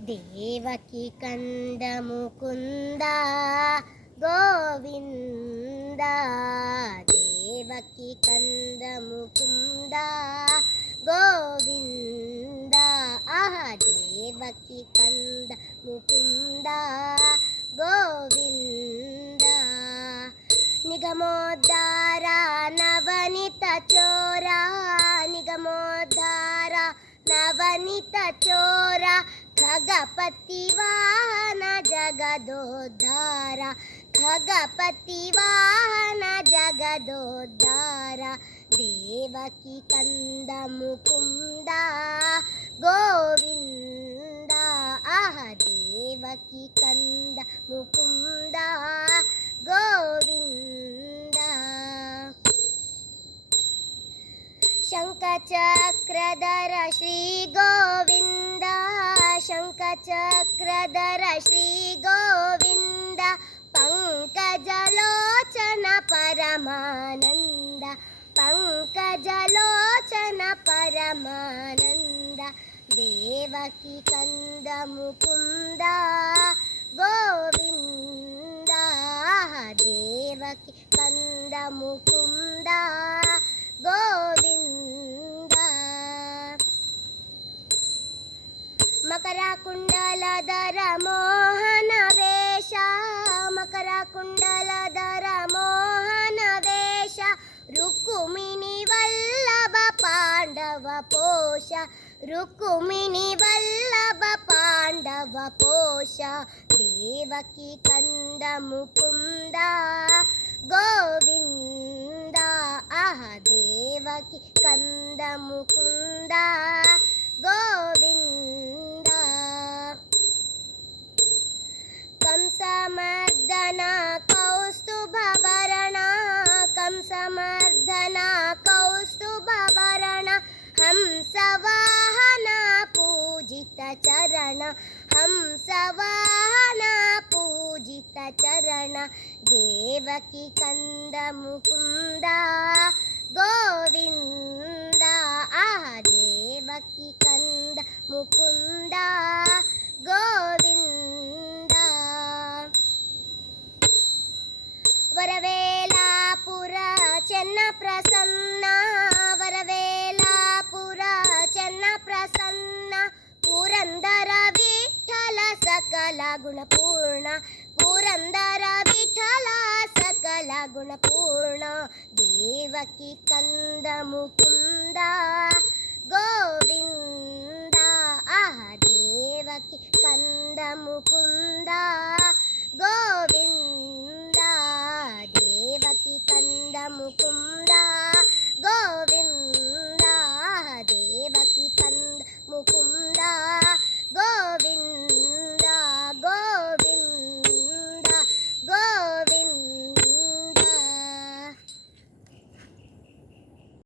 దేవకి కందముకుంద గోవింద. దేవకి కందముకుంద గోవింద. ఆహ దేవకి కంద ముకుంద గోవింద. నిగమోద్ధార నవనిత చోరా నిగమోద్ధార నవనిత చోరా गगपति वा न जगदो दरा गगपति वा न मुकुन्द गोविन्द आ देवकिकन्द मुकुन्द गोविन्द। शङ्खचक्रधर श्री శంఖచక్రధర శ్రీ గోవింద పంకజలోచన పరమానంద పంకజలోచన పరమానంద దేవకి కంద ముకుంద గోవింద దేవకి కంద ముకుంద మకర కుండలధర మోహన వేష మకర కుండలధర మోహన వేష రుక్కుమిని వల్లభ పాండవ పోష రుక్కుమిని వల్లభ పాండవ పోష దేవకి కంద ముకుంద గోవింద ఆహ దేవకి కంద ముకుంద గోవింద కంసమర్దన కౌస్తుభవరణ కంసమర్దన కౌస్తుభవరణ హంసవాహన పూజిత చరణ హంసవాహన పూజిత చరణ దేవకి కంద ముకుంద ప్రసన్న వరవేలాపుర చెన్న ప్రసన్న పురందర విఠల సకల గుణపూర్ణ పురందర విఠల సకల గుణపూర్ణ దేవకి కంద ముకుంద గోవింద ఆహ దేవకి కంద ముకుంద గోవింద